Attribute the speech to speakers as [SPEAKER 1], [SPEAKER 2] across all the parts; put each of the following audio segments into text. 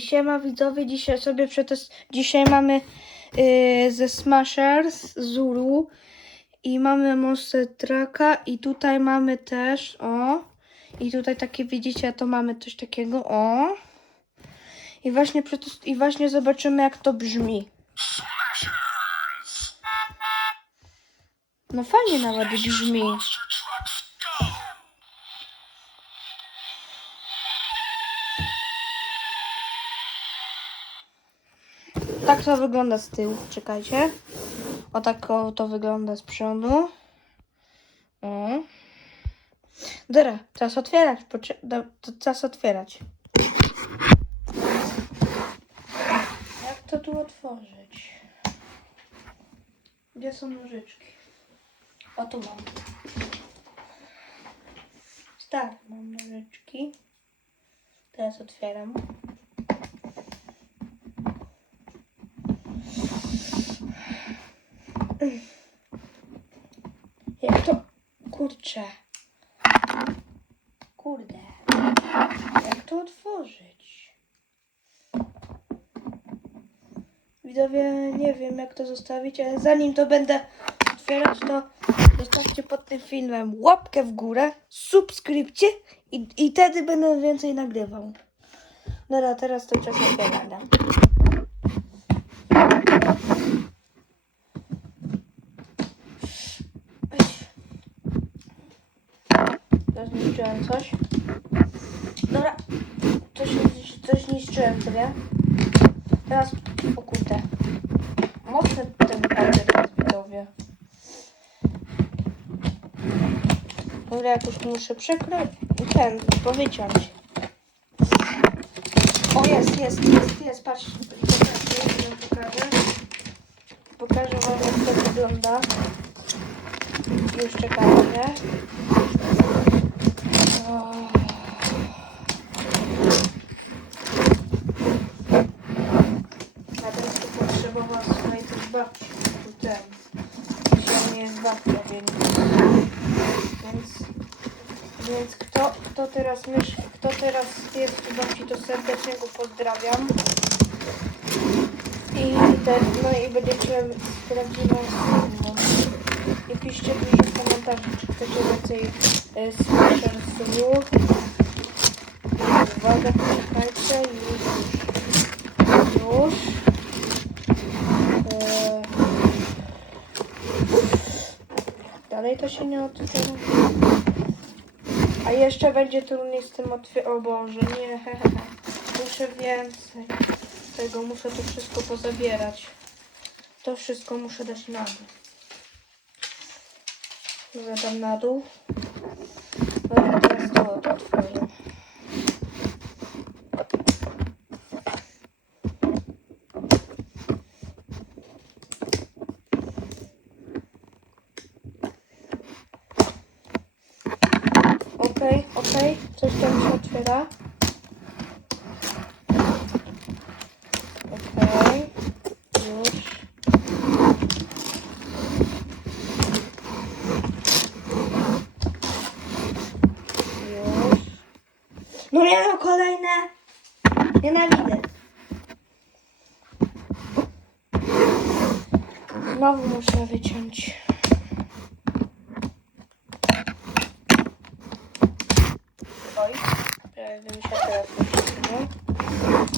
[SPEAKER 1] Siema widzowie, dzisiaj sobie przetest... Dzisiaj mamy yy, ze Smashers Zuru i mamy Monster Trucka i tutaj mamy też, o, i tutaj takie widzicie, to mamy coś takiego, o. I właśnie, przetest... I właśnie zobaczymy jak to brzmi. No fajnie nawet brzmi. Tak to wygląda z tyłu, czekajcie. O tak to wygląda z przodu. O. Dobra, czas otwierać. Do, to czas otwierać. Jak to tu otworzyć? Gdzie są nożyczki? O, tu mam. Tak, mam nożyczki. Teraz otwieram. Jak to? Kurczę. Kurde. Jak to otworzyć? Widzowie, nie wiem jak to zostawić, ale zanim to będę otwierać, to zostawcie pod tym filmem łapkę w górę, subskrypcję i, i wtedy będę więcej nagrywał. Dobra, teraz to czas otwierania. Zniszczyłem coś. Dobra, coś, coś zniszczyłem sobie. Teraz. Mocny ten jest widzowie. Dobra, jakoś muszę przykryć ten, bo wyciąć. O, jest, jest, jest, jest, patrz. Pokażę, pokażę. Wam, jak to wygląda. Już czekajcie. Ja teraz tu potrzebował swojej też babci. Tu ten. Dzisiaj nie jest babcia, więc... Więc... Więc kto, kto teraz myśli, kto teraz jest u babci, to serdecznie go pozdrawiam. I ten, no i będziecie słową. I piszcie dużo w komentarzach, czy chcecie więcej e, Smasher Zulu. Uwaga, poczekajcie, już. Już. E, dalej to się nie otwiera. A jeszcze będzie trudniej z tym otwierać. O Boże, nie. Muszę więcej. Tego muszę tu wszystko pozabierać. To wszystko muszę dać na dół. Tam na dół. Dobra, teraz to, to otworzę. Okej, okej, coś tam się otwiera. Okej, już. Już. No nie no, kolejne. Nienawidzę. Znowu muszę wyciąć. Oj, prawie mi się teraz wyciągnął.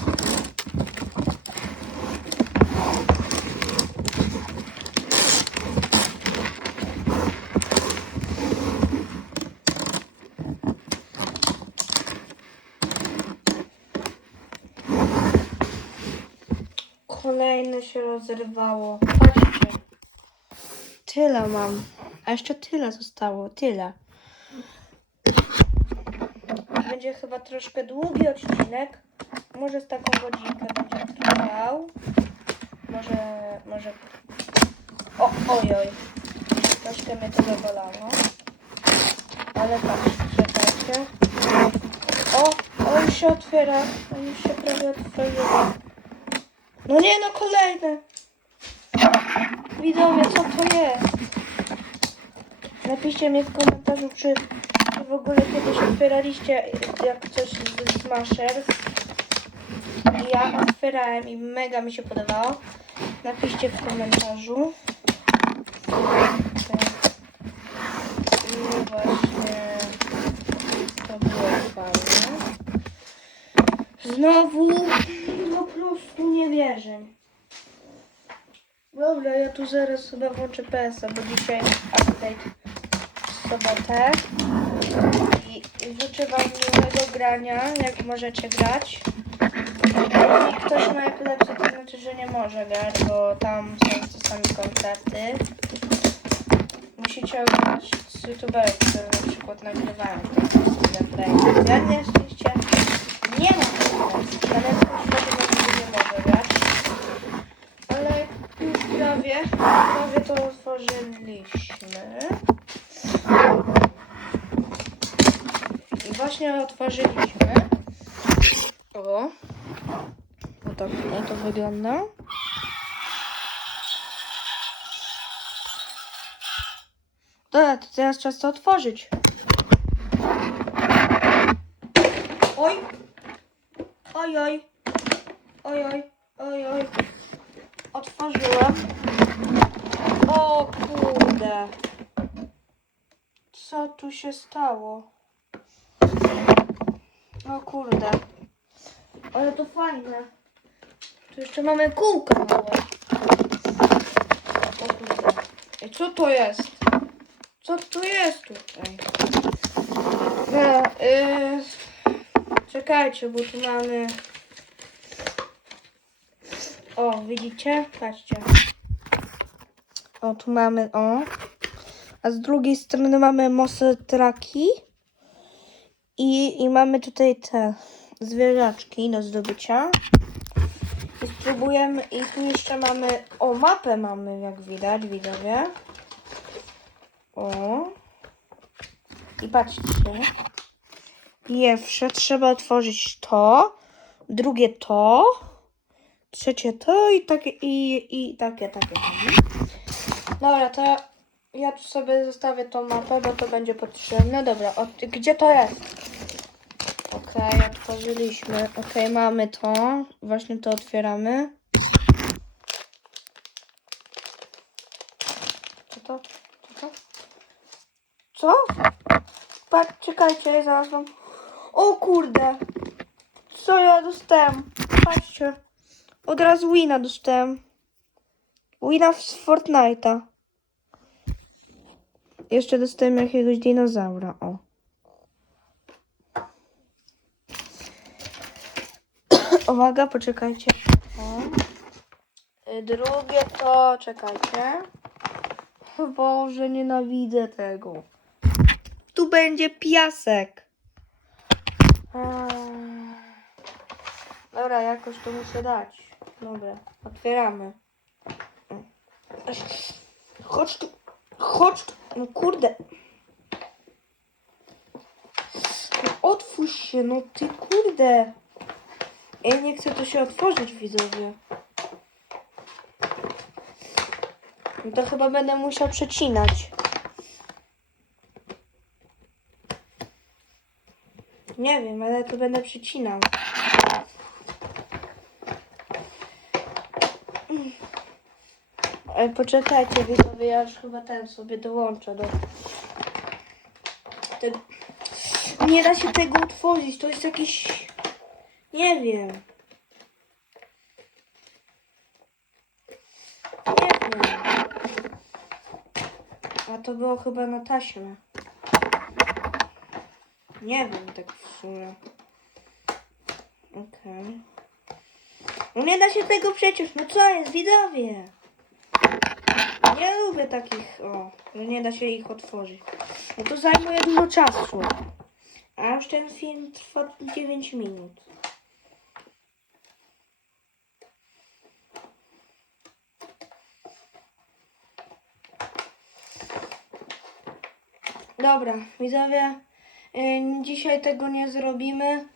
[SPEAKER 1] Kolejne się rozerwało. Patrzcie. Tyle mam. A jeszcze tyle zostało. Tyle. Będzie chyba troszkę długi odcinek. Może z taką godzinkę będzie trwał. Może, może... O, oj, oj. Troszkę mnie to zawalało. Ale patrzcie, czekajcie. O, o, już się otwiera. On już się prawie otworzyło. No nie, no kolejne. Widzowie, co to jest? Napiszcie mi w komentarzu, czy, w ogóle kiedyś otwieraliście jak coś z Smashers. Ja otwierałem i mega mi się podobało. Napiszcie w komentarzu. I właśnie to było fajne. Znowu wierzę. Dobra, ja tu zaraz sobie włączę PS-a, bo dzisiaj jest update w sobotę. I, życzę Wam miłego grania, jak możecie grać. Jeżeli ktoś ma epilepsję, to znaczy, że nie może grać, bo tam są czasami koncerty. Musicie oglądać z youtuberów, które na przykład nagrywają te gameplay. Ja nie oczywiście nie mam epilepsji, ale ktoś nie może grać. Ale już prawie, prawie to otworzyliśmy. I właśnie otworzyliśmy. O. O tak o to wygląda. Dobra, to teraz czas to otworzyć. Oj! Oj, oj. Oj, oj, oj, oj. Otworzyłem. O kurde. Co tu się stało? O kurde. Ale to fajne. Tu jeszcze mamy kółka małe. O kurde. Ej, co to jest? Co to jest tutaj? No, yy, czekajcie, bo tu mamy... O, widzicie? Patrzcie. O, tu mamy, o. A z drugiej strony mamy mosy traki. I, I mamy tutaj te zwierzaczki do zdobycia. I spróbujemy, i tu jeszcze mamy, o mapę mamy jak widać, widzowie. O. I patrzcie. Pierwsze trzeba otworzyć to, drugie to, trzecie to i takie, i, i takie, takie. Dobra, to ja tu sobie zostawię tą mapę, bo to będzie potrzebne. Dobra, od, gdzie to jest? Okej, otworzyliśmy. Okej, mamy to. Właśnie to otwieramy. Co to? Co to? Co? Patrz, czekajcie, zaraz wam... O kurde! Co ja dostałem? Patrzcie. Od razu wina dostałem. Wina z Fortnite'a. Jeszcze dostałem jakiegoś dinozaura, o. Uwaga, poczekajcie. O. Y, Drugie to, czekajcie. Boże, nienawidzę tego. Tu będzie piasek. Eee. Dobra, jakoś to muszę dać. Dobra, otwieramy. Chodź tu. Chodź tu. No kurde. No otwórz się, no ty kurde. Ej, nie chcę to się otworzyć, widzowie. No to chyba będę musiał przecinać. Nie wiem, ale to będę przecinał. Ale poczekajcie, widzowie, ja już chyba ten sobie dołączę do. Nie da się tego otworzyć, to jest jakiś... Nie wiem. Nie wiem. A to było chyba na taśmę. Nie wiem tak w sumie. Okej. No nie da się tego przecież, no co jest, widzowie? Nie lubię takich, o, że nie da się ich otworzyć. No to zajmuje dużo czasu. A już ten film trwa 9 minut. Dobra, widzowie, y, dzisiaj tego nie zrobimy,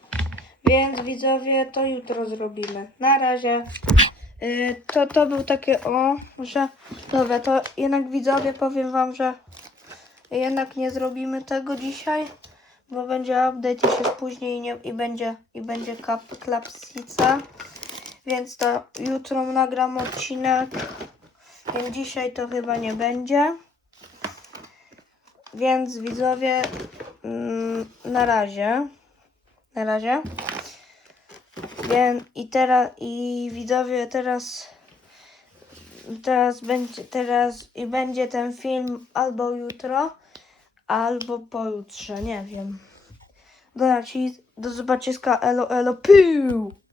[SPEAKER 1] więc widzowie to jutro zrobimy. Na razie. Y, to, to był takie o, że dobra, to jednak widzowie powiem wam, że jednak nie zrobimy tego dzisiaj, bo będzie update się spóźni i, nie, i będzie, i będzie kap, klapsica. Więc to jutro nagram odcinek, więc dzisiaj to chyba nie będzie. Więc widzowie, mm, na razie. Na razie. Więc i teraz, i widzowie, teraz, teraz będzie, teraz i będzie ten film albo jutro, albo pojutrze, nie wiem. Do, do zobaczyska, elo, elo, piu!